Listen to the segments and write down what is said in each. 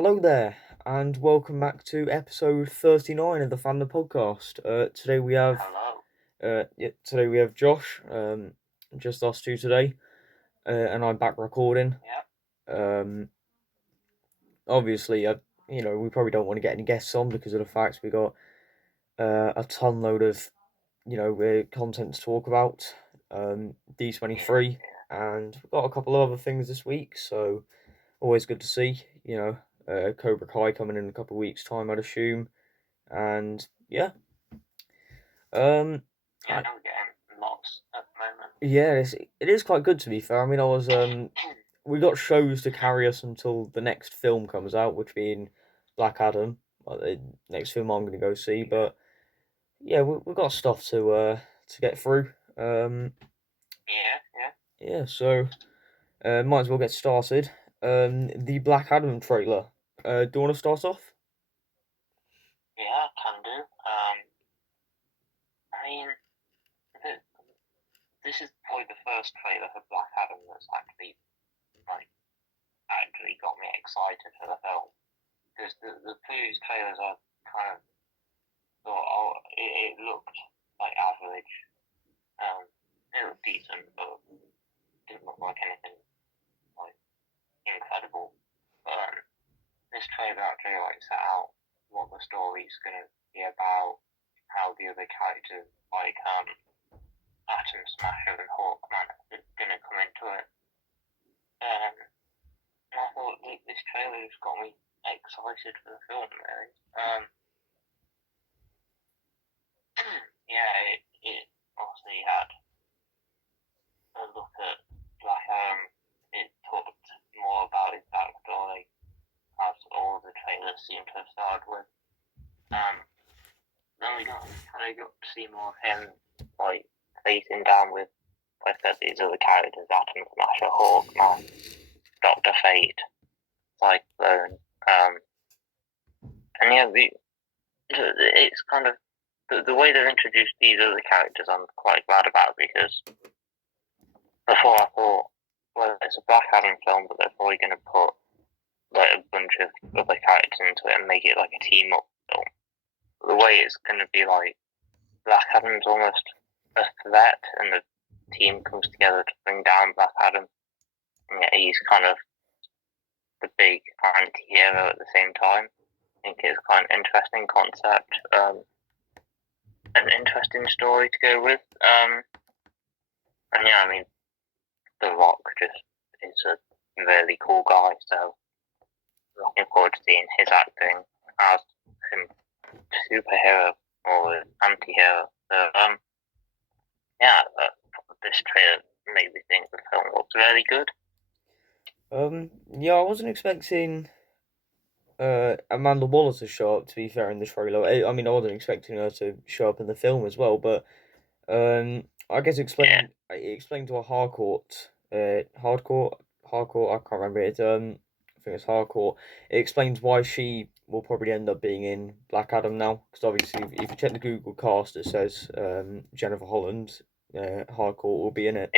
Hello there, and welcome back to episode 39 of the Fandom Podcast. Today we have Josh, just us two today, and I'm back recording. Obviously, we probably don't want to get any guests on because of the fact we got a ton load of, content to talk about. D23, and we've got a couple of other things this week, so always good to see, Cobra Kai coming in a couple of weeks' time, I'd assume. And yeah. I'm getting lots at the moment. Yeah, it is quite good, to be fair. I mean, we got shows to carry us until the next film comes out, which being Black Adam, the next film I'm going to go see. But yeah, we've got stuff to get through. Yeah. So might as well get started. The Black Adam trailer. Do you want to start off? Yeah, can do. I mean, this is probably the first trailer for Black Adam that's actually got me excited for the film. Because the previous trailers I kind of thought, it looked like average. It looked decent, but didn't look like anything like incredible. But this trailer actually set out what the story's gonna be about, how the other characters Atom Smasher and Hawkman are gonna come into it. And I thought this trailer just got me excited for the film, really. It obviously had a look at Black Adam. It talked more about his backstory, as all the trailers seem to have started with. Then we got to see more of him, facing down with, these other characters: Atom Smasher, Hawkman, Dr. Fate, Cyclone. And yeah, it's kind of the way they've introduced these other characters. I'm quite glad about, because before I thought, well, it's a Black Adam film, but they're probably going to put a bunch of other characters into it and make it like a team up film. The way it's going to be Black Adam's almost a threat, and the team comes together to bring down Black Adam. And yet he's kind of the big anti-hero at the same time. I think it's quite an interesting concept, an interesting story to go with. And yeah, I mean, The Rock just is a really cool guy, so looking forward to seeing his acting as him superhero or anti-hero. So this trailer made me think the film looks really good. Yeah, I wasn't expecting Amanda Waller to show up, to be fair, in the trailer. I mean, I wasn't expecting her to show up in the film as well, but I guess it explained to a hardcourt, I can't remember it. I think it's hardcore. It explains why she will probably end up being in Black Adam now, because obviously, if you check the Google cast, it says Jennifer Holland, hardcore will be in it.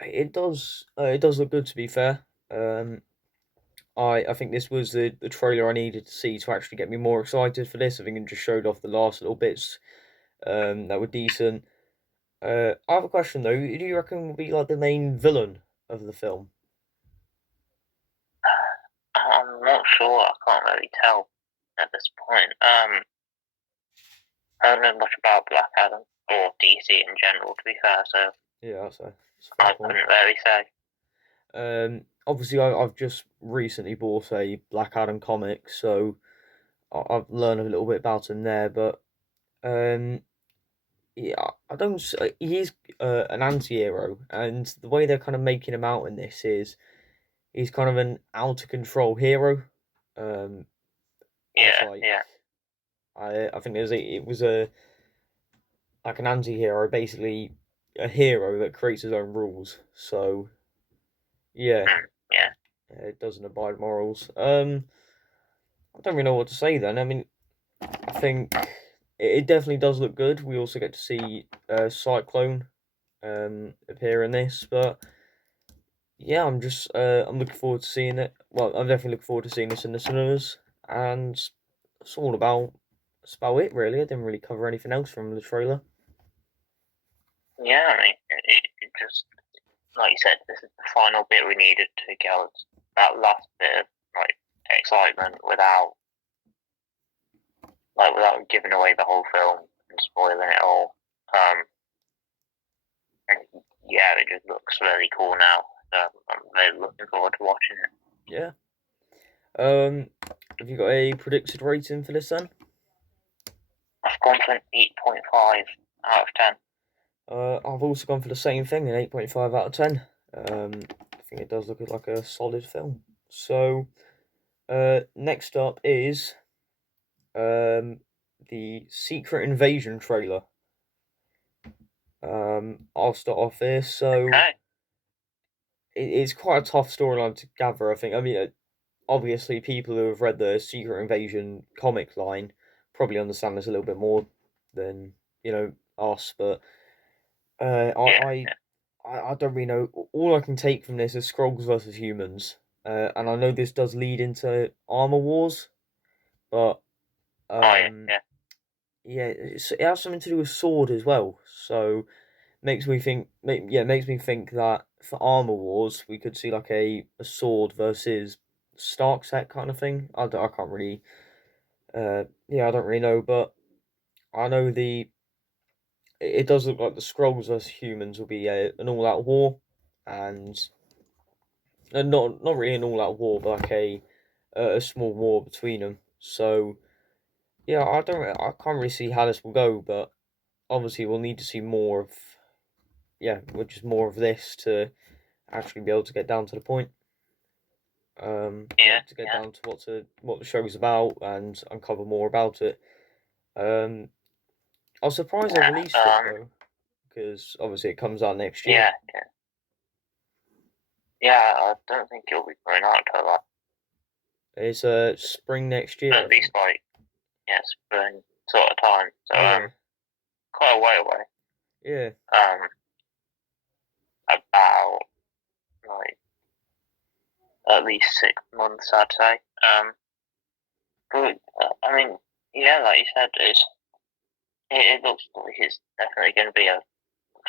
It does look good, to be fair. I think this was the trailer I needed to see to actually get me more excited for this. I think it just showed off the last little bits that were decent. I have a question though. Who do you reckon will be the main villain of the film? I'm not sure. I can't really tell at this point. I don't know much about Black Adam or DC in general, to be fair. So yeah, I couldn't really say. Obviously, I've just recently bought a Black Adam comic, so I've learned a little bit about him there. But yeah, I don't. He's an anti-hero, and the way they're kind of making him out in this is he's kind of an out of control hero. I think it was an anti-hero, basically a hero that creates his own rules. So yeah, it doesn't abide morals. I don't really know what to say then. I mean, I think it definitely does look good. We also get to see Cyclone appear in this, but yeah, I'm looking forward to seeing it. Well, I'm definitely looking forward to seeing this in the cinemas, and it's all about that's about it really. I didn't really cover anything else from the trailer. Yeah, I mean, it just, like you said, this is the final bit we needed to get us that last bit of like excitement without giving away the whole film and spoiling it all. And yeah, it just looks really cool now. So I'm really looking forward to watching it. Yeah. Have you got a predicted rating for this then? I've gone for an 8.5 out of 10. I've also gone for the same thing, an 8.5 out of 10. I think it does look like a solid film. So, next up is the Secret Invasion trailer. I'll start off here. So, Okay. it's quite a tough storyline to gather, I think. I mean, obviously, people who have read the Secret Invasion comic line probably understand this a little bit more than, us, but uh, Yeah. I, I don't really know. All I can take from this is Skrulls versus humans, and I know this does lead into Armor Wars, but Oh yeah. um, Yeah. yeah, it has something to do with sword as well. So makes me think that for Armor Wars we could see like a sword versus Stark set kind of thing. I can't really, I don't really know, but I know it does look like the Skrulls versus humans will be an all out war, and not really an all out war, but like a small war between them. So yeah, I can't really see how this will go, but obviously we'll need to see more of just more of this to actually be able to get down to the point. Yeah. To get Yeah. down to what the show's about and uncover more about it. Um, I was surprised they Yeah. released it though, because obviously it comes out next year. Yeah. Yeah. Yeah. I don't think it'll be coming out till like It's spring next year, I at least think. like spring sort of time. So Yeah, quite a way away. yeah, Um, about like at least 6 months, I'd say. But I mean, yeah, like you said, it looks like it's definitely going to be a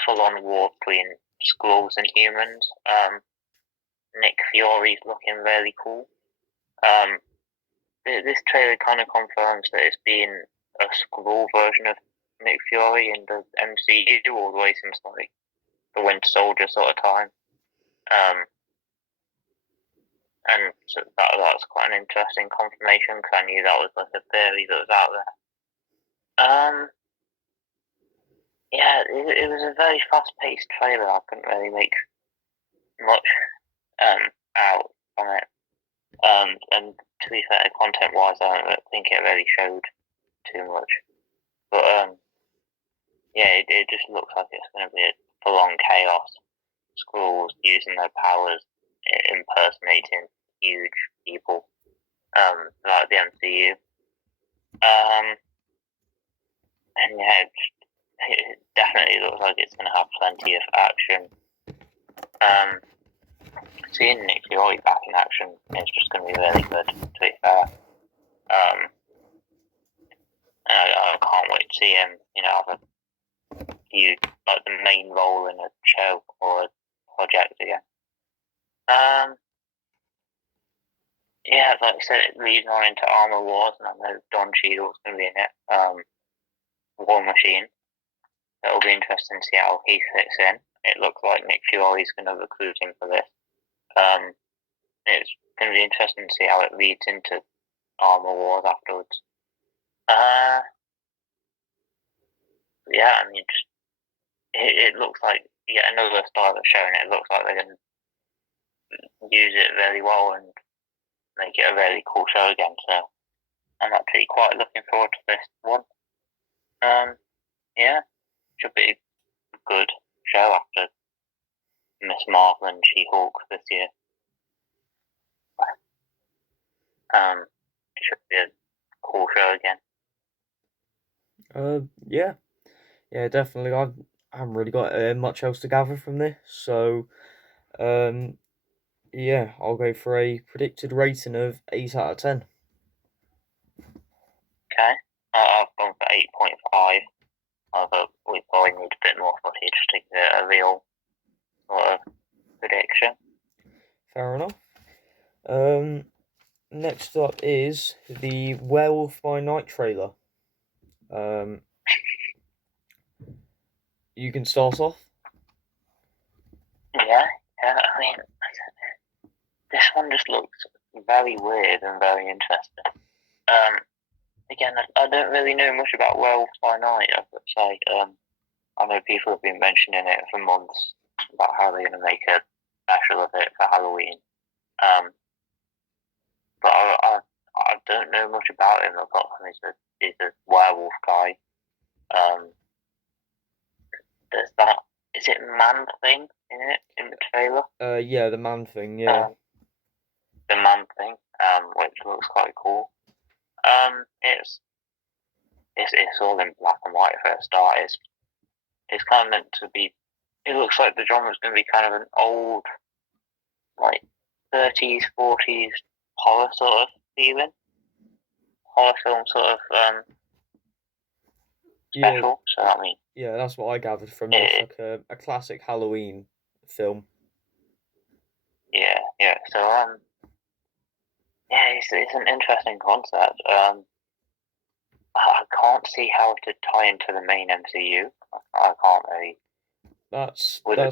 full-on war between Skrulls and humans. Nick Fury's looking really cool. Um, this trailer kind of confirms that it's been a Skrull version of Nick Fury in the MCU all the way since like the Winter Soldier sort of time. Um, and so that's quite an interesting confirmation because I knew that was like a theory that was out there. Yeah, it was a very fast-paced trailer. I couldn't really make much out from it. And to be fair, content-wise, I don't think it really showed too much. But yeah, it just looks like it's going to be a full-on chaos. Skrulls using their powers, impersonating huge people, like the MCU. And yeah, it definitely looks like it's going to have plenty of action. Seeing Nick Fury back in action is just going to be really good, to be fair. And I can't wait to see him, have a huge, like the main role in a show or a project again. Yeah, like I said, it leads on into Armor Wars, and I know Don Cheadle's going to be in it. War Machine. It'll be interesting to see how he fits in. It looks like Nick Fury's going to recruit him for this. It's going to be interesting to see how it leads into Armor Wars afterwards. Yeah, I mean, it looks like yet another style of show, and it looks like they're going to use it very well and make it a really cool show again. So I'm actually quite looking forward to this one. Yeah, should be a good show after Miss Marvel and She-Hulk this year. It should be a cool show again. Yeah, definitely. I haven't really got much else to gather from this, so Yeah, I'll go for a predicted rating of 8 out of 10. Okay. I've gone for 8.5. But we probably need a bit more footage to get a real sort of prediction. Fair enough. Next up is the Werewolf by Night trailer. You can start off. Yeah, I mean, this one just looks very weird and very interesting. Again, I don't really know much about Werewolf by Night, I would say. I know people have been mentioning it for months about how they're going to make a special of it for Halloween. But I don't know much about him apart from he's a werewolf guy. There's that. Is it Man Thing in the trailer? Yeah, the man thing. Yeah. The Man Thing, which looks quite cool. It's all in black and white for a start. It's kind of meant to be. It looks like the genre's going to be kind of an old, like 30s, 40s horror sort of feeling. Horror film sort of special. So I mean. Yeah, that's what I gathered from this. Like a classic Halloween film. Yeah. So yeah, it's an interesting concept. I can't see how to tie into the main MCU. I can't really. That's what I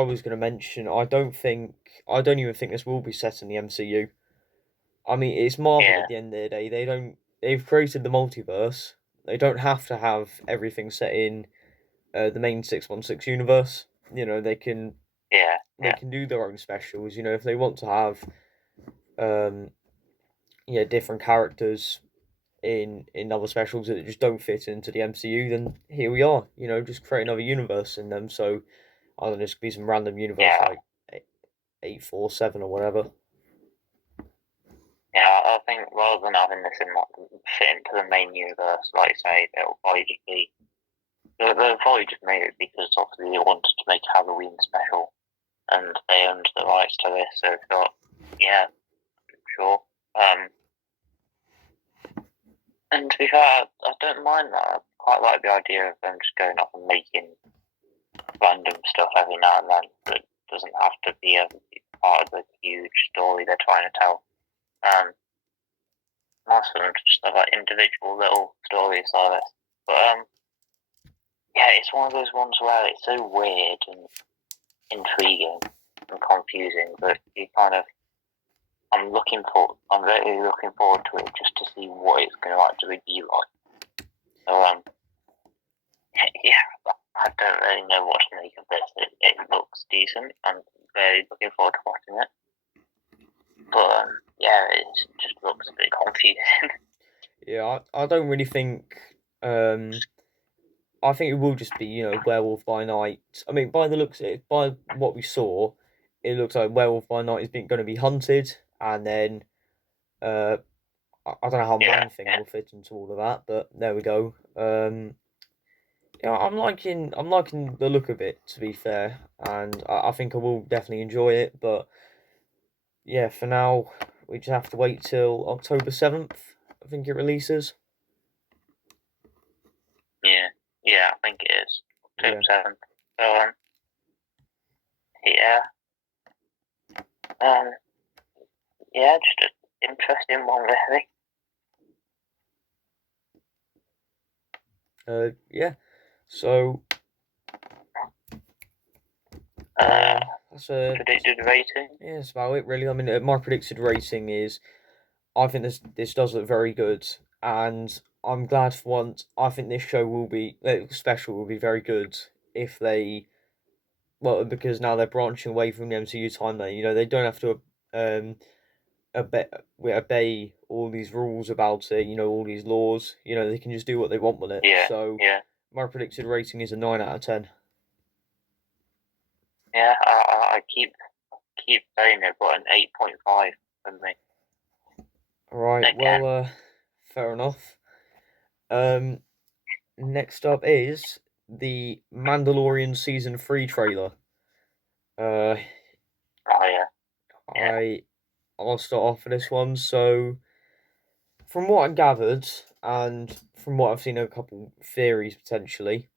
was going to mention. I don't even think this will be set in the MCU. I mean, it's Marvel at the end of the day. They've created the multiverse. They don't have to have everything set in the main 616 universe. You know, they can can do their own specials. You know, if they want to have different characters in other specials that just don't fit into the MCU, then here we are. You know, just create another universe in them. So I don't know, just be some random universe like 847 or whatever. Yeah, I think rather than having this fit into the main universe, like say, they'll probably just made it because obviously they wanted to make Halloween special, and they owned the rights to this, so they thought, yeah, sure. And to be fair, I don't mind that. I quite like the idea of them just going off and making random stuff every now and then that doesn't have to be a part of the huge story they're trying to tell. Most of them just have like individual little stories like this. But yeah, it's one of those ones where it's so weird and intriguing and confusing that you kind of I'm really looking forward to it just to see what it's going to actually be like. So yeah, I don't really know what to make of this. It looks decent. I'm very looking forward to watching it. But yeah, it just looks a bit confusing. Yeah, I don't really think. I think it will just be, you know, Werewolf by Night. I mean, by the looks of it, by what we saw, it looks like Werewolf by Night is going to be hunted, and then I don't know how Man Thing will fit into all of that, but there we go. Yeah, I'm liking the look of it, to be fair, and I think I will definitely enjoy it. But yeah, for now, we just have to wait till October 7th. I think it releases. Yeah, I think it is October 7th. So yeah, just an interesting one, really. Yeah. So that's a predicted rating. Yeah, that's about it, really. I mean, my predicted rating is, I think this does look very good, and I'm glad for once. I think this show special will be very good if they, well, because now they're branching away from the MCU timeline. You know, they don't have to obey all these rules about it. You know, all these laws. You know, they can just do what they want with it. So my predicted rating is a 9 out of 10. Yeah, I keep saying it, but an 8.5 for me. Right. Again. Well, fair enough. Next up is the Mandalorian Season 3 trailer. Oh yeah. I'll start off for this one. So, from what I gathered, and from what I've seen, a couple theories potentially,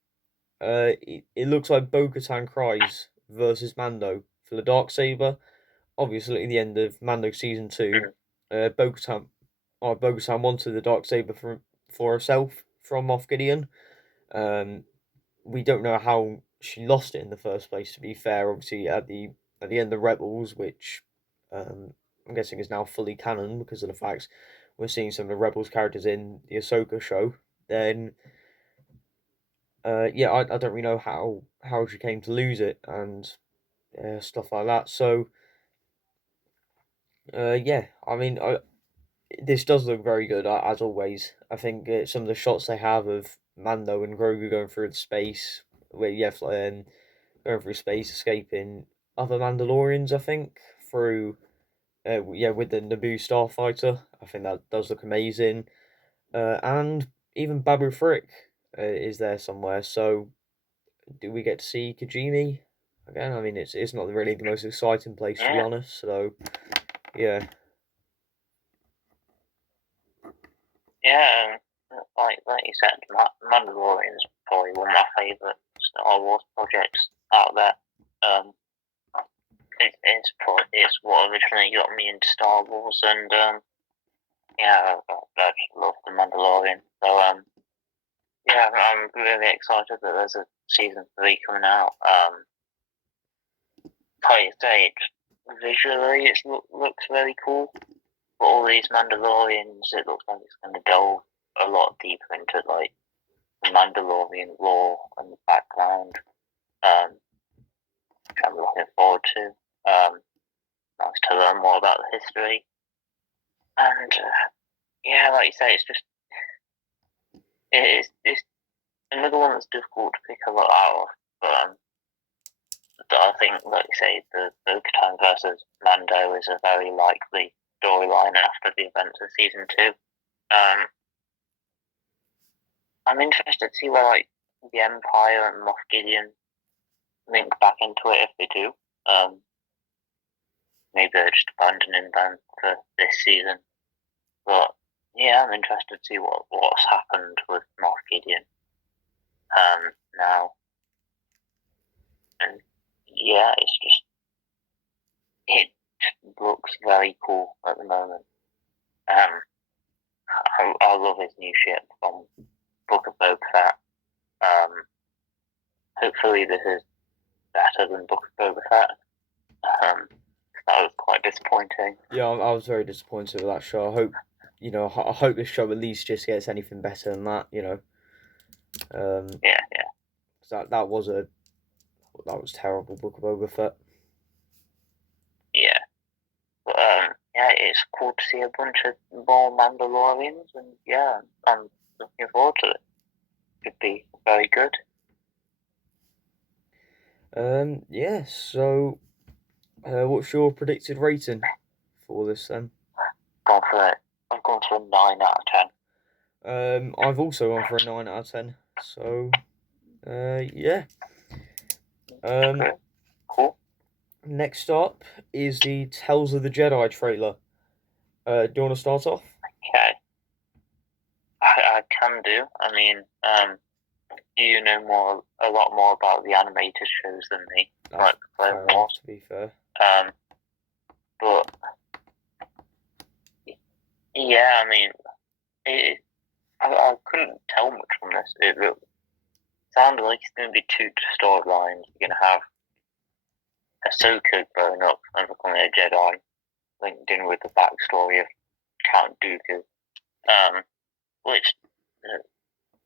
it looks like Bo-Katan cries versus Mando for the Darksaber. Obviously, at the end of Mando season 2, Bo-Katan wanted the Darksaber for herself from Moff Gideon. We don't know how she lost it in the first place. To be fair, obviously at the end of Rebels, which I'm guessing is now fully canon because of the fact we're seeing some of the Rebels characters in the Ahsoka show. Then, yeah, I don't really know how she came to lose it and stuff like that. So, yeah, I mean, this does look very good as always. I think some of the shots they have of Mando and Grogu going through the space, where going through space, escaping other Mandalorians. I think through with the Naboo starfighter. I think that does look amazing. And even Babu Frick is there somewhere. So do we get to see Kajimi again? I mean, it's not really the most exciting place to be honest. So yeah. Yeah, like you said, Mandalorian is probably one of my favourite Star Wars projects out there. It's what originally got me into Star Wars, and yeah, I just love the Mandalorian. So yeah, I'm really excited that there's a season 3 coming out. Like you say, visually it looks very cool. But all these Mandalorians, it looks like it's going to delve a lot deeper into like the Mandalorian lore and the background, which I'm looking forward to. Nice to learn more about the history, and yeah, like you say, it's another one that's difficult to pick a lot out of. But I think, like you say, the Bo-Katan versus Mando is a very likely storyline after the events of season 2. I'm interested to see where like the Empire and Moff Gideon link back into it if they do. Maybe they're just abandoning them for this season. But yeah, I'm interested to see what's happened with Moff Gideon now. And yeah, it looks very cool at the moment. I love his new ship from Book of Boba Fett. Hopefully this is better than Book of Boba Fett. That was quite disappointing. Yeah, I was very disappointed with that show. I hope this show at least just gets anything better than that. Yeah. That was terrible. Book of Boba Fett. Yeah. But, yeah, it's cool to see a bunch of more Mandalorians, and yeah, I'm looking forward to it. Could be very good. Yeah. So, what's your predicted rating for this then? I've gone for a 9 out of 10. I've also gone for a 9 out of 10. So, yeah. Okay. Cool. Next up is the Tales of the Jedi trailer. Do you want to start off? Okay. I can do. I mean, you know a lot more about the animated shows than me. That's fair enough, to be fair. But yeah, I mean, I couldn't tell much from this. It sounded like it's going to be 2 storylines. You're going to have Ahsoka growing up and becoming a Jedi, linked in with the backstory of Count Dooku. Which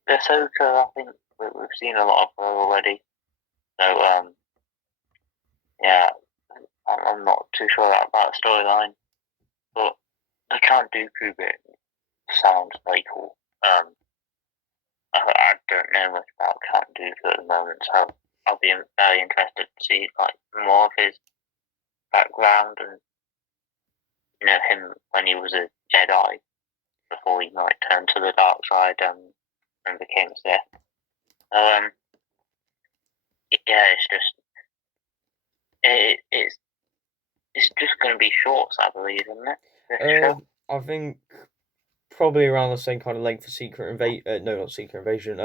Ahsoka, I think we've seen a lot of her already. So yeah, I'm not too sure about that storyline, but the Count Dooku bit sounds very cool. I don't know much about Count Dooku at the moment, so I'll be very interested to see like more of his background and him when he was a Jedi before he like turned to the dark side and became Sith. Yeah, it's just it's it's just going to be shorts, I believe, isn't it? This show? I think probably around the same kind of length for Secret Invasion. No, not Secret Invasion.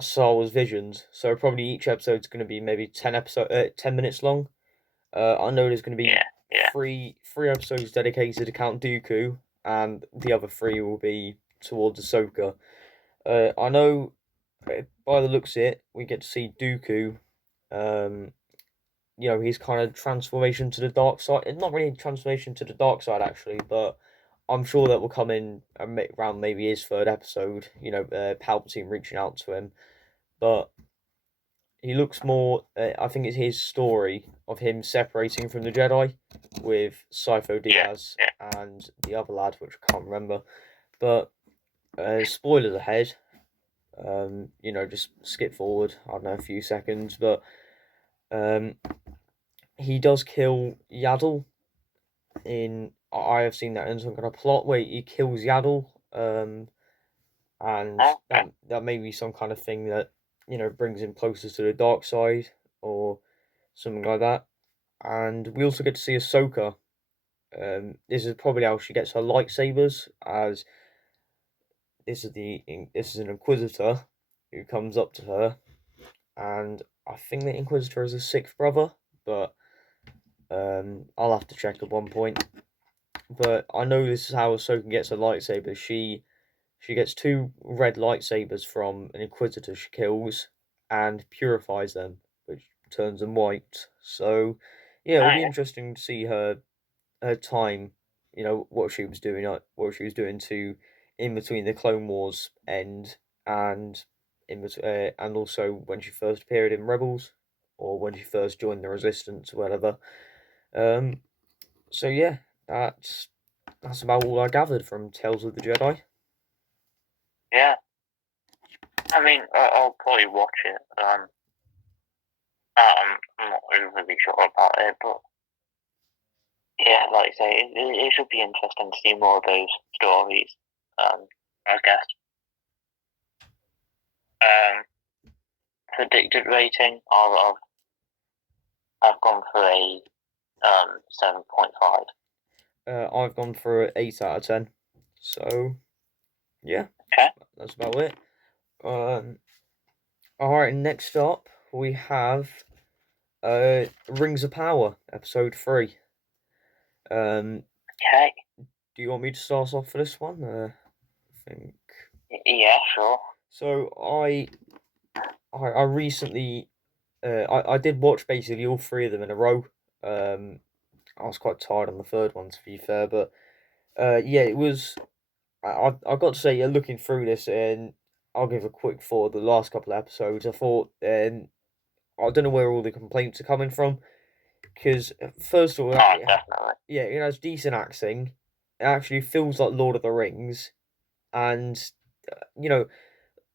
Star Wars Visions. So probably each episode's going to be maybe 10 minutes long. I know there's going to be three episodes dedicated to Count Dooku, and the other three will be towards Ahsoka. I know by the looks of it, we get to see Dooku. His kind of transformation to the dark side. It's not really a transformation to the dark side actually, but I'm sure that will come in around maybe his third episode. Palpatine reaching out to him, but he looks more. I think it's his story of him separating from the Jedi with Sifo Dyas and the other lad, which I can't remember. But spoilers ahead. Just skip forward. I don't know, a few seconds, but he does kill Yaddle. I have seen that in some kind of plot where he kills Yaddle. And that may be some kind of thing that brings him closer to the dark side or something like that. And we also get to see Ahsoka. This is probably how she gets her lightsabers, as this is an Inquisitor who comes up to her, and I think the Inquisitor is a sixth brother, but I'll have to check at one point. But I know this is how Ahsoka gets her lightsabers. She gets 2 red lightsabers from an Inquisitor she kills and purifies them, which turns them white. So, yeah, it'll be interesting to see her time, what she was doing to in between the Clone Wars end and and also when she first appeared in Rebels or when she first joined the Resistance or whatever. So yeah, that's about all I gathered from Tales of the Jedi. Yeah. I mean, I'll probably watch it. I'm not really sure about it, but yeah, like I say, it should be interesting to see more of those stories. I guess. Predicted rating, I've gone for a 7.5. I've gone for 8 out of 10. So yeah, okay, that's about it. Alright, next up we have Rings of Power, episode 3. Okay. Do you want me to start off for this one? I think. Yeah, sure. So I recently, I did watch basically all 3 of them in a row. I was quite tired on the third one, to be fair, but yeah, it was. I've got to say, looking through this, and I'll give a quick thought. The last couple of episodes, I thought, I don't know where all the complaints are coming from, because first of all, definitely. Yeah, it has decent acting. It actually feels like Lord of the Rings, and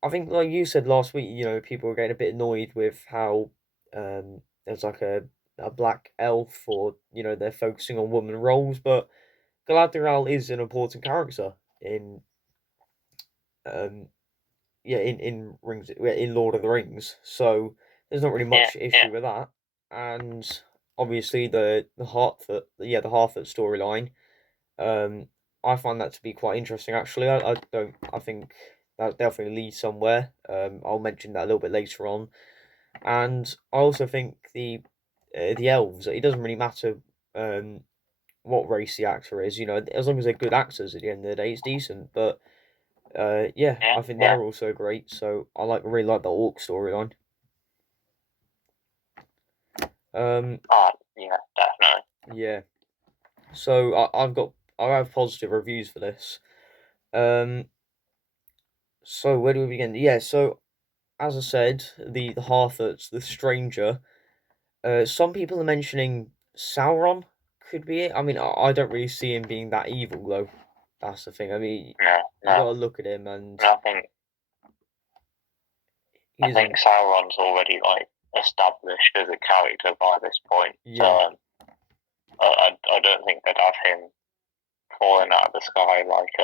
I think like you said last week, people were getting a bit annoyed with how there's like a black elf, or they're focusing on woman roles, but Galadriel is an important character in in Rings, in Lord of the Rings, so there's not really much issue with that. And obviously the Harfoot storyline, I find that to be quite interesting actually. I think that definitely leads somewhere. I'll mention that a little bit later on. And I also think the elves, it doesn't really matter what race the actor is, as long as they're good actors at the end of the day, it's decent. But I think they're also great. So I really like the orc storyline. Yeah, definitely. Yeah. So I have positive reviews for this. So where do we begin? Yeah, so as I said, the Harfoots, the stranger. Some people are mentioning Sauron could be it. I mean, I don't really see him being that evil though. That's the thing. I mean, you gotta look at him, and I think Sauron's already established as a character by this point. Yeah. So I don't think they'd have him falling out of the sky like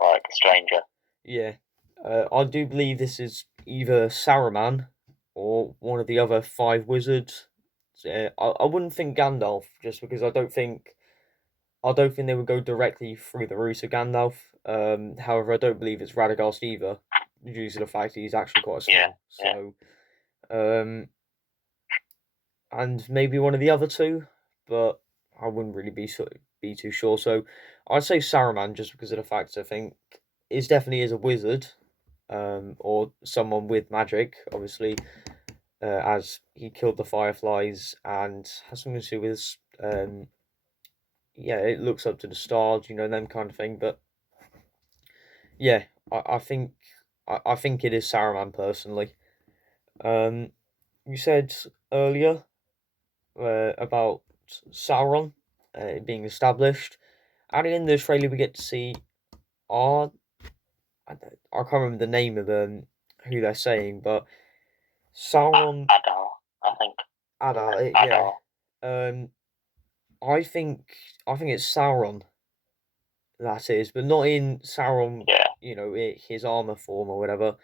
a stranger. Yeah. I do believe this is either Saruman or one of the other 5 wizards. I wouldn't think Gandalf, just because I don't think they would go directly through the route of Gandalf. However, I don't believe it's Radagast either, due to the fact that he's actually quite small. Yeah. So, and maybe one of the other two, but I wouldn't really be too sure. So, I'd say Saruman, just because of the fact I think it definitely is a wizard, or someone with magic, obviously, as he killed the fireflies and has something to do with yeah, it looks up to the stars, them kind of thing. But yeah, I think I think it is Saruman personally. You said earlier about Sauron being established. At the end of the trailer, we get to see our I can't remember the name of who they're saying, but Sauron. Adar, I think. Adar, yeah. I think it's Sauron. That is, but not in Sauron. Yeah. His armor form or whatever.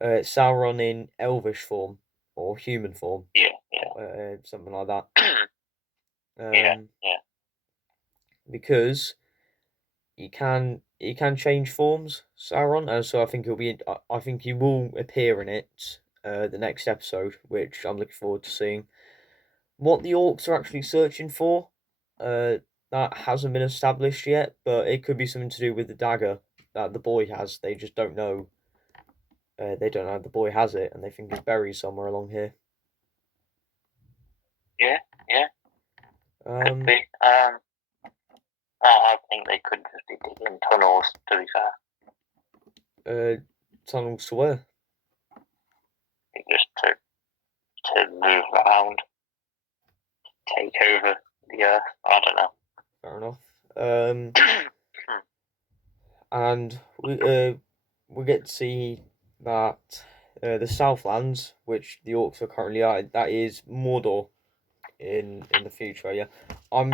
Sauron in elvish form or human form. Yeah. Something like that. Yeah. Because he can change forms, Sauron, and so I think I think he will appear in it the next episode, which I'm looking forward to seeing. What the orcs are actually searching for, that hasn't been established yet, but it could be something to do with the dagger that the boy has. They just don't know. They don't know the boy has it, and they think it's buried somewhere along here. Yeah. Could be. I think they could just be digging tunnels, to be fair. Tunnels to where? Just to move around, take over the earth. I don't know. Fair enough. And we get to see that the Southlands, which the orcs are currently at, that is Mordor in the future. Yeah,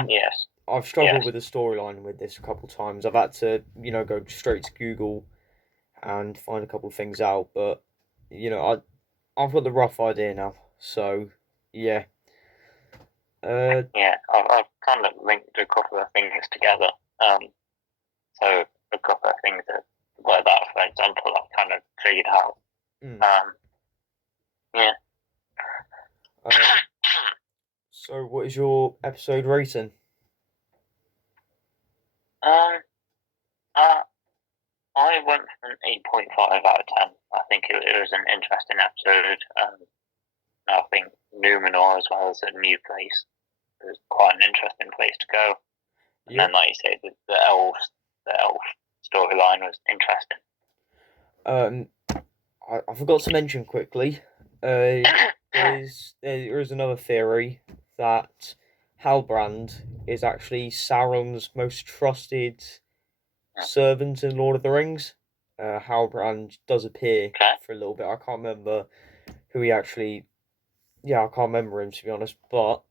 Yes. I've struggled with the storyline with this a couple of times. I've had to go straight to Google and find a couple of things out, but I've got the rough idea now. So yeah. Yeah, I've kind of linked a couple of things together. So a couple of things like that, for example, I've kind of figured out. Yeah. So what is your episode rating? I went for an 8.5 out of 10. I think it was an interesting episode. I think Numenor, as well as a new place, was quite an interesting place to go. And then, like you say, the elf storyline was interesting. I forgot to mention quickly. There is another theory that Halbrand is actually Sauron's most trusted servant in Lord of the Rings. Halbrand does appear for a little bit. I can't remember who he actually. Yeah, I can't remember him, to be honest. But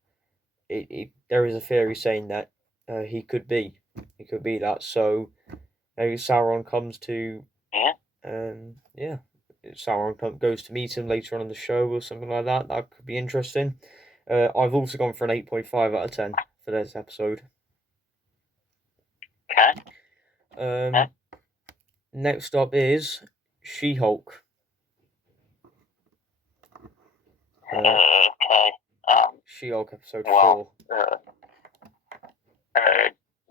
there is a theory saying that he could be that. So maybe Sauron comes to. Sauron goes to meet him later on in the show or something like that. That could be interesting. I've also gone for an 8.5 out of 10 for this episode. Okay. Next up is She-Hulk. Okay. She-Hulk episode 4.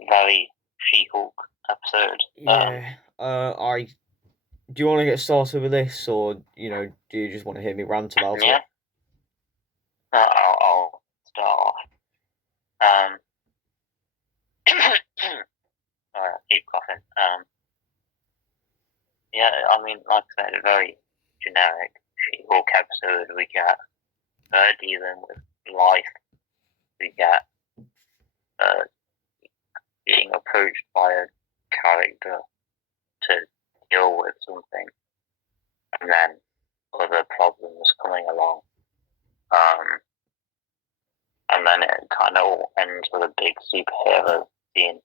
Very She-Hulk episode. Yeah. Do you want to get started with this, or do you just want to hear me rant about it? I'll start off. Sorry, I keep coughing. Yeah, I mean, like I said, a very generic She-Hulk episode. We get her dealing with life. We get being approached by a character to deal with something, and then other problems coming along. And then it kind of all ends with a big superhero scene.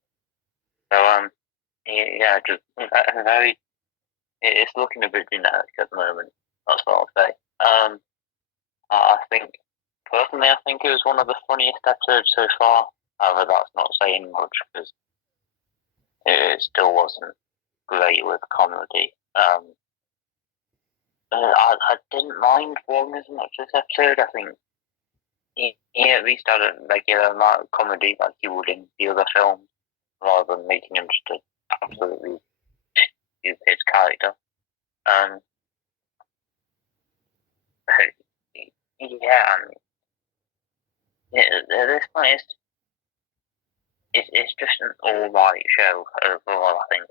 So, yeah, just very. It's looking a bit generic at the moment. That's what I'll say. I think personally, I think it was one of the funniest episodes so far. However, that's not saying much because it still wasn't great with comedy. I didn't mind Wong as much this episode. I think he at least had a regular amount of comedy like he would in the other films, rather than making him just an absolutely stupid character. Yeah, at this point, it's just an alright show overall. I think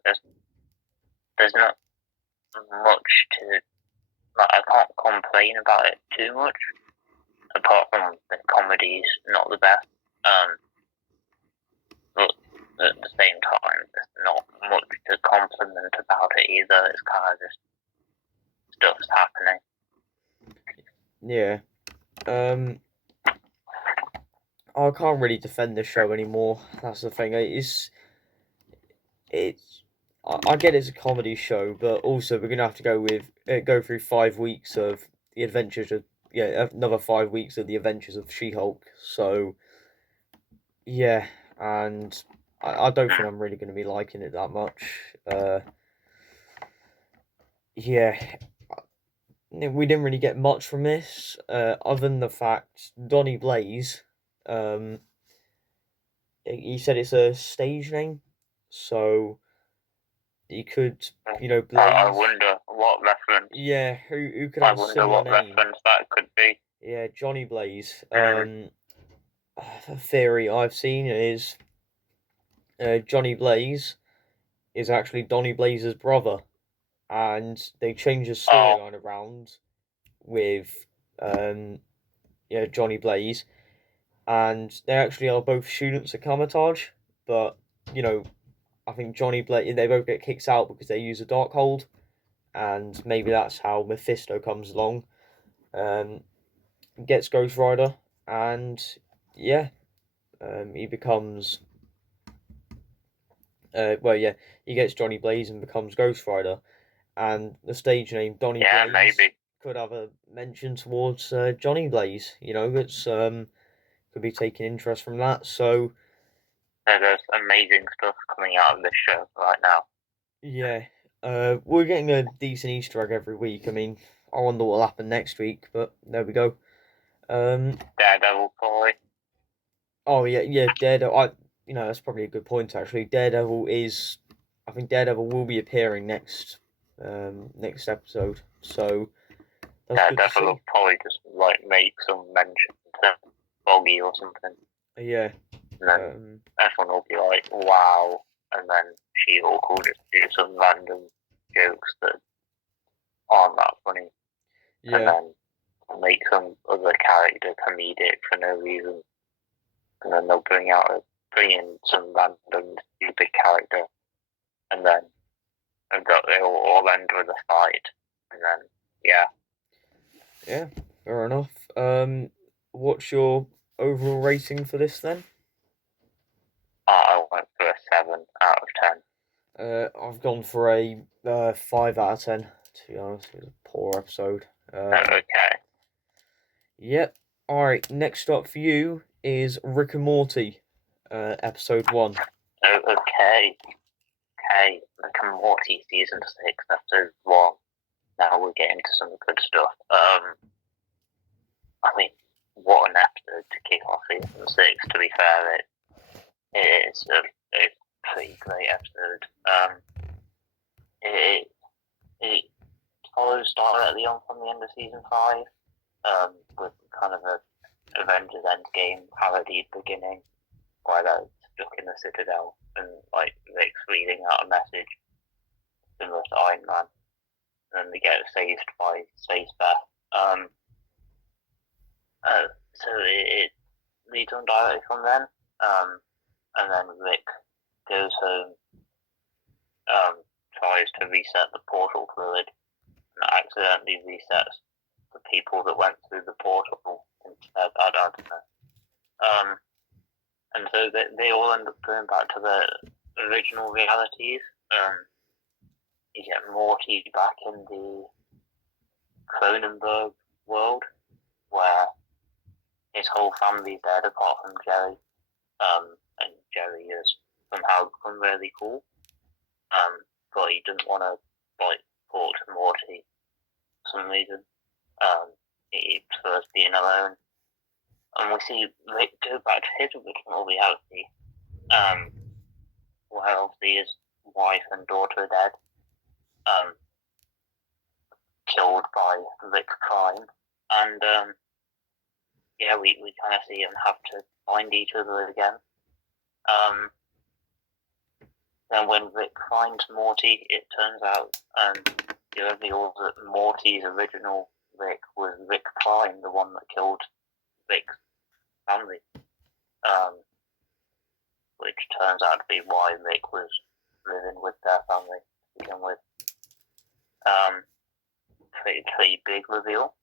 there's not much to, like, I can't complain about it too much, apart from the comedy's not the best. But at the same time, there's not much to compliment about it either. It's kind of just stuff's happening. Yeah. I can't really defend this show anymore. That's the thing. I get it's a comedy show, but also we're gonna have to go through 5 weeks of the adventures of another 5 weeks of the adventures of She-Hulk. So yeah, and I don't think I'm really gonna be liking it that much. Yeah, we didn't really get much from this, other than the fact Donny Blaze, he said it's a stage name, so he could, Blaze. I wonder what reference. Yeah, who could have a similar name? Reference that could be. Yeah, Johnny Blaze. A theory I've seen is Johnny Blaze is actually Donny Blaze's brother, and they changed the storyline around with Johnny Blaze, and they actually are both students at Kamatage, but I think Johnny Blaze, they both get kicked out because they use a Darkhold, and maybe that's how Mephisto comes along, gets Ghost Rider, and he becomes he gets Johnny Blaze and becomes Ghost Rider, and the stage name Donny Blaze maybe could have a mention towards Johnny Blaze. It's could be taking interest from that. So there's amazing stuff coming out of this show right now. Yeah, we're getting a decent Easter egg every week. I mean, I wonder what'll happen next week, but there we go. Daredevil, probably. Oh yeah, Daredevil. That's probably a good point actually. I think Daredevil will be appearing next episode. So Daredevil will probably just make some mention to Boggy or something. Yeah. And then everyone will be like, "Wow!" And then She-Hulk will just do some random jokes that aren't that funny. Yeah. And then make some other character comedic for no reason. And then they'll bring in some random stupid character, and then they'll all end with a fight, and then yeah, fair enough. What's your overall rating for this then? I went for a 7 out of 10. I've gone for a 5 out of 10. To be honest, it was a poor episode. Okay. Yep. Alright, next up for you is Rick and Morty, episode 1. Okay. Rick and Morty season 6, episode 1. Now we're getting to some good stuff. I mean, what an episode to kick off season 6, to be fair. It's a pretty great episode. It follows directly on from the end of season 5, with kind of a Avengers Endgame parody beginning, where they're stuck in the Citadel and Rick's reading out a message similar to Iron Man, and then they get saved by Space Beth. So it leads on directly from then, and then Rick goes home, tries to reset the portal fluid, and accidentally resets the people that went through the portal instead. I don't know. And so they all end up going back to their original realities. You get Morty back in the Cronenberg world, where his whole family's dead apart from Jerry. And Jerry is somehow become really cool. But he doesn't want to talk to Morty for some reason. He prefers being alone. And we see Rick go back to his original reality, where obviously his wife and daughter are dead, killed by Rick Prime, and we kind of see them have to find each other again. Then when Rick finds Morty, it turns out he reveals that Morty's original Rick was Rick Prime, the one that killed Rick's family, which turns out to be why Rick was living with their family to begin with. Pretty big reveal.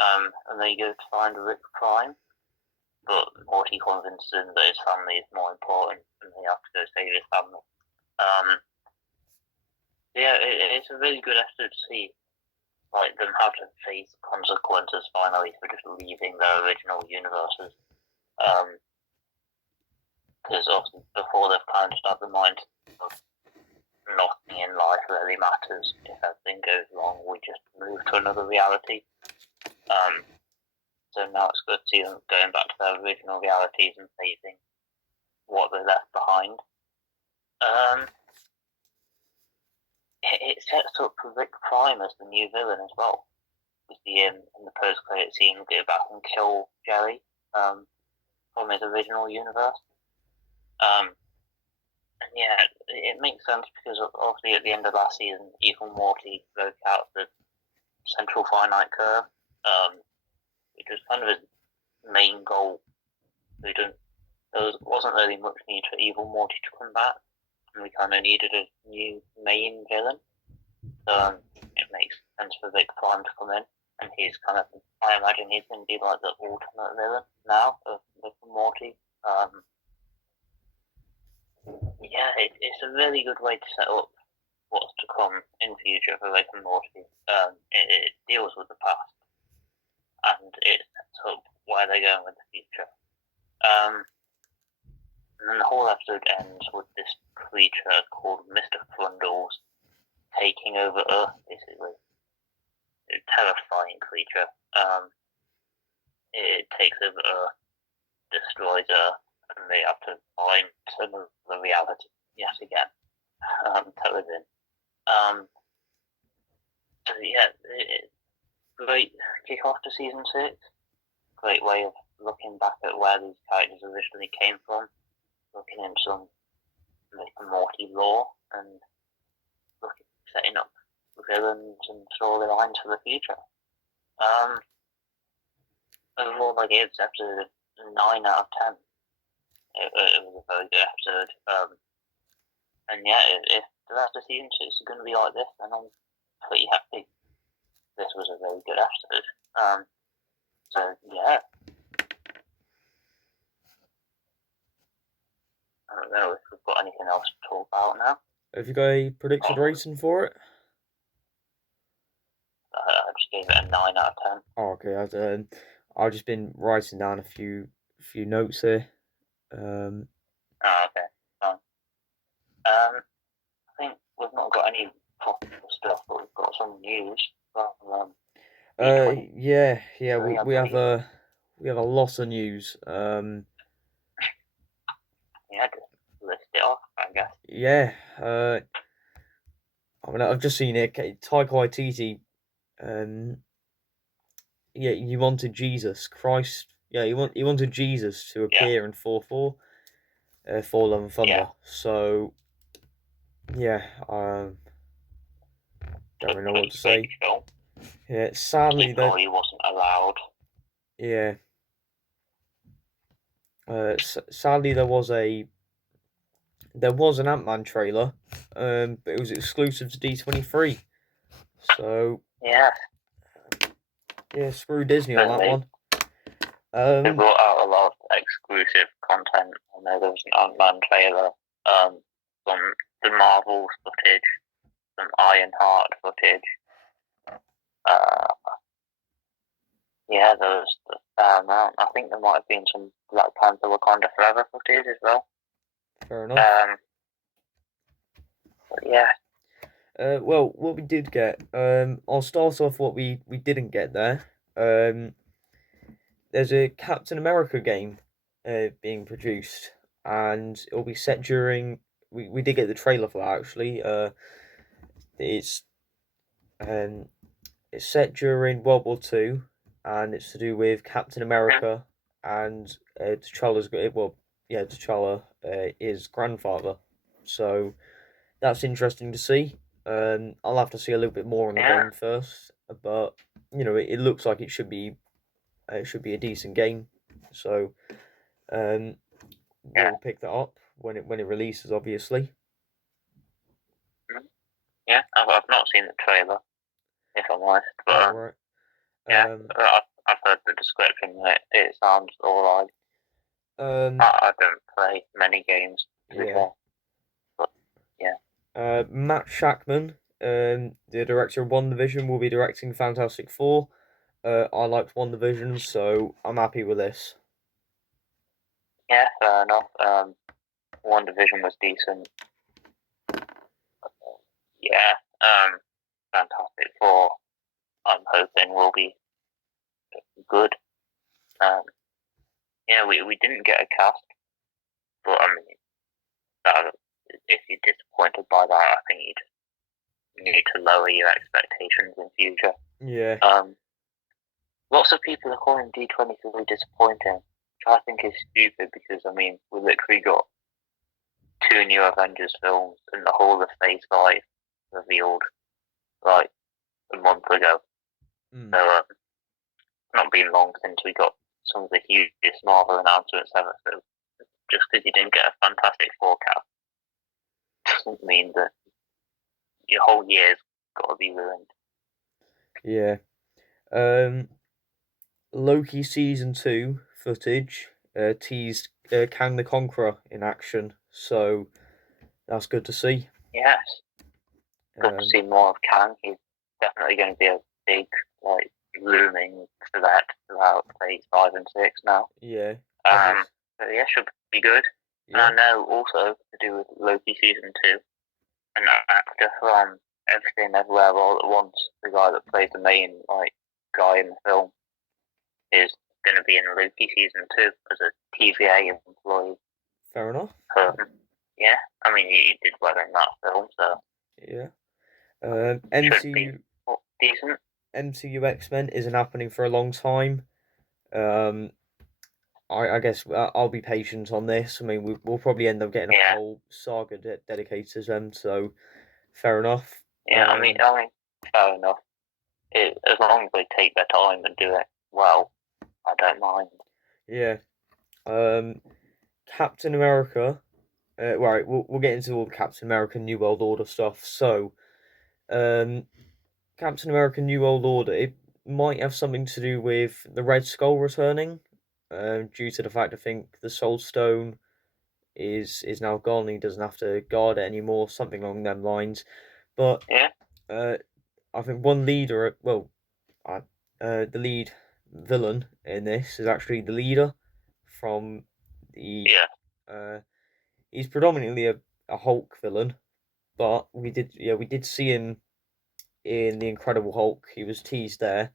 And they go to find Rick Prime, but Morty convinces him that his family is more important and they have to go save his family. It's a really good episode to see, like, them have to face consequences finally for just leaving their original universes. Because often before they've kind of started the mind of nothing in life really matters. If everything goes wrong, we just move to another reality. So now it's good to see them going back to their original realities and facing what they left behind. It sets up for Rick Prime as the new villain as well. We see him in the post-credit scene go back and kill Jerry from his original universe. And yeah, it makes sense because obviously at the end of last season, Evil Morty broke out the central finite curve, which was kind of his main goal. There wasn't really much need for Evil Morty to come back, and we kind of needed a new main villain. So it makes sense for Rick Prime to come in, and I imagine he's going to be like the ultimate villain now of Rick and Morty. It's a really good way to set up what's to come in future for Rick and Morty. It deals with the past, and it sets up where they're going with the future. And then the whole episode ends with this creature called Mr. Frundles taking over Earth, basically. A terrifying creature. It takes over Earth, destroys Earth, and they have to find another reality yet again to live in. Great kick-off to season 6. Great way of looking back at where these characters originally came from, looking into some Rick and Morty lore, and setting up villains and storylines for the future. Overall, I gave this episode a 9 out of 10. It was a very good episode. And yeah, if the rest of season 6 is going to be like this, then I'm pretty happy. This was a very good episode. So yeah. I don't know if we've got anything else to talk about now. Have you got a predicted rating for it? I just gave it a 9 out of 10. Oh, okay. I've just been writing down a few notes here. Okay. Fine. I think we've not got any popular stuff, but we've got some news from yeah. We have a lot of news. Yeah, just list it off, I guess. Yeah. I mean, I've just seen it. Taika Waititi. He wanted Jesus Christ. Yeah, he wanted Jesus to appear in 4-4, Thor: Love and Thunder. Yeah. So, yeah, don't really know what to say. Film. Yeah, sadly he wasn't allowed. Yeah. Sadly, there was an Ant-Man trailer, but it was exclusive to D23. So yeah, screw Disney on that one. They brought out a lot of exclusive content. I know there was an Ant-Man trailer, some the Marvel footage, some Ironheart footage. Yeah, there was a fair amount. I think there might have been some Black Panther Wakanda Forever footage as well. Fair enough. But yeah. Well, what we did get, I'll start off what we didn't get there. There's a Captain America game being produced, and it'll be set during. We did get the trailer for that actually. It's um, it's set during World War Two, and it's to do with Captain America and T'Challa's. Well, yeah, T'Challa is grandfather, so that's interesting to see. I'll have to see a little bit more on the game first, but you know, it looks like it should be a decent game. So we'll pick that up when it releases, obviously. Yeah, I've not seen the trailer, if I'm honest, but right. yeah, I've heard the description. It sounds alright. I don't play many games, to be fair, but yeah. Matt Shackman, the director of WandaVision, will be directing Fantastic Four. I liked WandaVision, so I'm happy with this. Yeah, fair enough. WandaVision was decent. Yeah, Fantastic Four, I'm hoping will be good. Yeah, we didn't get a cast, but I mean, if you're disappointed by that, I think you just need to lower your expectations in future. Yeah. Lots of people are calling D23 disappointing, which I think is stupid because, I mean, we literally got 2 new Avengers films and the whole of Phase 5 revealed, like, a month ago. So, it's not been long since we got some of the hugest Marvel announcements ever, so just because you didn't get a Fantastic Four cast doesn't mean that your whole year's got to be ruined. Yeah. Loki Season 2 footage teased Kang the Conqueror in action, so that's good to see. Yes. Good to see more of Kang. He's definitely going to be a big, like, looming threat throughout Phase 5 and 6 now. Yeah. So yeah, should be good. Yeah. And I know also to do with Loki Season 2, an actor from Everything Everywhere All at Once, the guy that plays the main guy in the film, is going to be in Loki Season 2 as a TVA employee. Fair enough. Yeah, I mean, he did well in that film, so... Yeah. Decent. MCU X-Men isn't happening for a long time. I guess I'll be patient on this. I mean, we'll probably end up getting a whole saga dedicated to them, so fair enough. Yeah, I mean, fair enough. As long as they take their time and do it well, I don't mind. Yeah. Captain America. Right, we'll get into all the Captain America New World Order stuff. So, Captain America New World Order, it might have something to do with the Red Skull returning, due to the fact I think the Soul Stone is now gone. He doesn't have to guard it anymore, something along them lines. But I think one leader, the lead villain in this is actually the leader from the. He's predominantly a Hulk villain, but we did see him in the Incredible Hulk. He was teased there,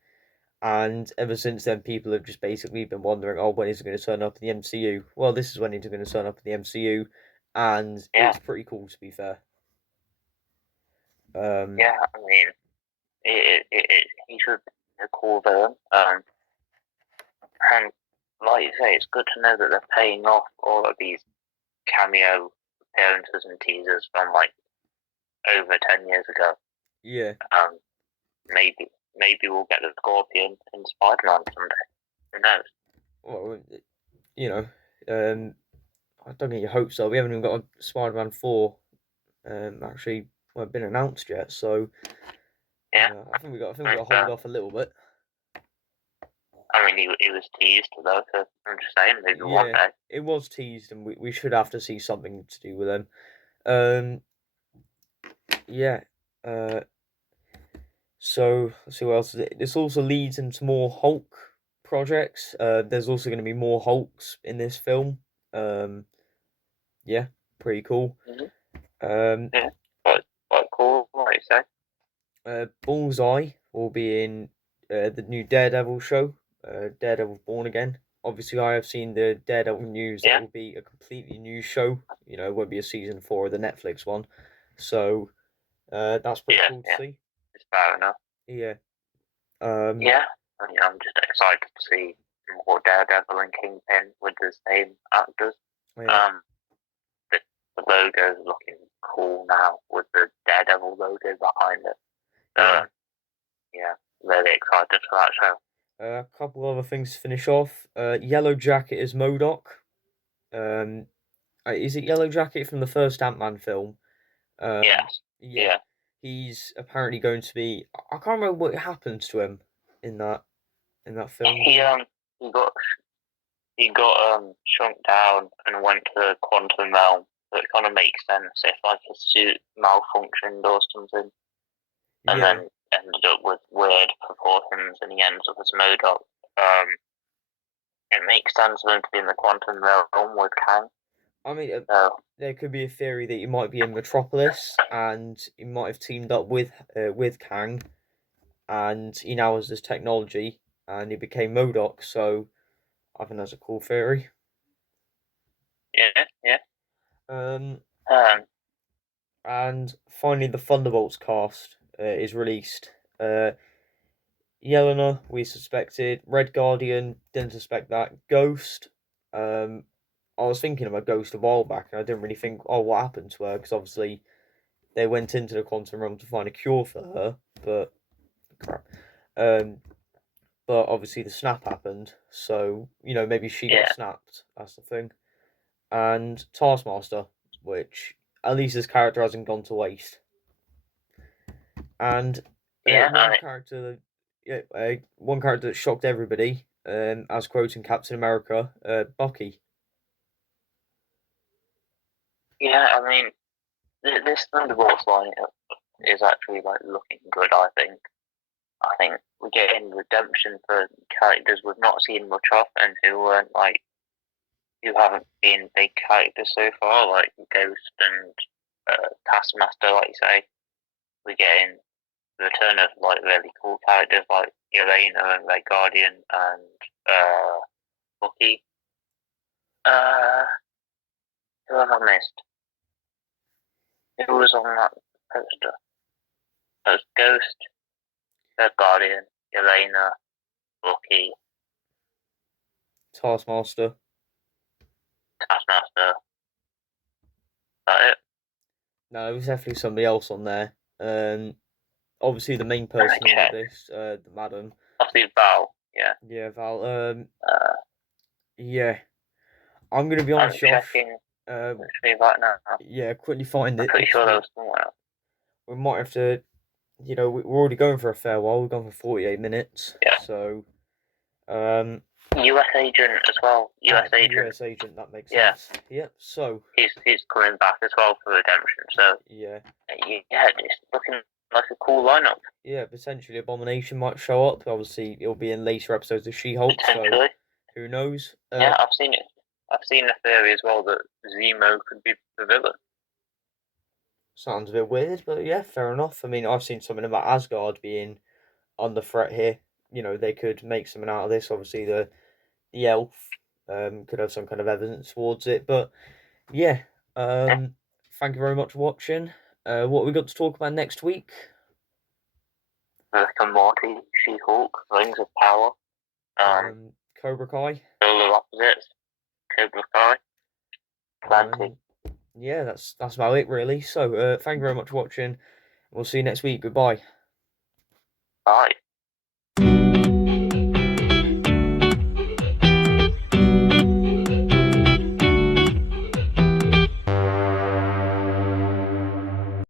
and ever since then, people have just basically been wondering, oh, when is he going to turn up in the MCU? Well, this is when he's going to turn up in the MCU, and it's pretty cool, to be fair. Yeah, I mean, he should be a cool villain. And like you say, it's good to know that they're paying off all of these cameo appearances and teasers from over 10 years ago. Yeah. Maybe we'll get the Scorpion in Spider-Man someday. Who knows? Well, you know, I don't get your hopes up. We haven't even got a Spider-Man 4 actually been announced yet, so yeah, I think we got to hold off a little bit. I mean, he was teased though, so I'm just saying, maybe one day. It was teased, and we should have to see something to do with them. Yeah. So let's see what else is it. This also leads into more Hulk projects. There's also going to be more Hulks in this film. Yeah, pretty cool. Yeah, quite cool, what you say. Bullseye will be in the new Daredevil show, Daredevil Born Again. Obviously, I have seen the Daredevil news that will be a completely new show. You know, it won't be a season 4 of the Netflix one. So that's pretty cool to see. It's fair enough. Yeah. Yeah, I mean, I'm just excited to see more Daredevil and Kingpin with the same actors. Yeah. The logo is looking cool now with the Daredevil logo behind it. Yeah, really excited for that show. A couple other things to finish off. Yellow Jacket is MODOK. Is it Yellow Jacket from the first Ant-Man film? Yes. Yeah. He's apparently going to be. I can't remember what happens to him in that film. He got shrunk down and went to the quantum realm. So it kind of makes sense if like his suit malfunctioned or something, and then ended up with weird proportions, and he ends up as MODOK. It makes sense for him to be in the quantum realm with Kang. I mean, there could be a theory that he might be in Metropolis, and he might have teamed up with Kang, and he now has this technology, and he became MODOK. So, I think that's a cool theory. Yeah. And finally, the Thunderbolts cast is released. Yelena, we suspected. Red Guardian, didn't suspect that. Ghost, I was thinking of a Ghost a while back, and I didn't really think, oh, what happened to her? Because obviously they went into the quantum realm to find a cure for her, but crap. But obviously the snap happened, so maybe she got snapped. That's the thing. And Taskmaster, which at least his character hasn't gone to waste. And one character that shocked everybody, as quoting Captain America, Bucky. Yeah, I mean, this Thunderbolts line is actually like looking good. I think we're getting redemption for characters we've not seen much of, and who haven't been big characters so far, like Ghost and Taskmaster, like you say. We're getting the return of like really cool characters like Yelena and Red Guardian and Bucky. Who have I missed? Who was on that poster? It was Ghost, Red Guardian, Yelena, Bucky, Taskmaster. Is that it? No, there was definitely somebody else on there. Obviously the main person of this, the madam. Obviously Val, yeah. Yeah, Val. Yeah. I'm gonna be honest, Josh. Right now. Yeah, quickly find it. I'm pretty sure there was someone else. We might have to. We're already going for a fair while. We've gone for 48 minutes. Yeah. So. US agent as well. US agent. That makes sense. Yeah. So. He's coming back as well for redemption. So. Yeah. Yeah, it's looking like a cool lineup. Yeah, potentially Abomination might show up. Obviously, it'll be in later episodes of She-Hulk. Potentially. So who knows? Yeah, I've seen it. I've seen a theory as well that Zemo could be the villain. Sounds a bit weird, but yeah, fair enough. I mean, I've seen something about Asgard being under threat here. They could make something out of this. Obviously, the elf could have some kind of evidence towards it. But yeah, thank you very much for watching. What we got to talk about next week? Rick and Morty, She-Hulk, Rings of Power. Cobra Kai. Polar opposites. Cobra Kai. Plenty. Yeah, that's about it really. So thank you very much for watching. We'll see you next week. Goodbye. Bye.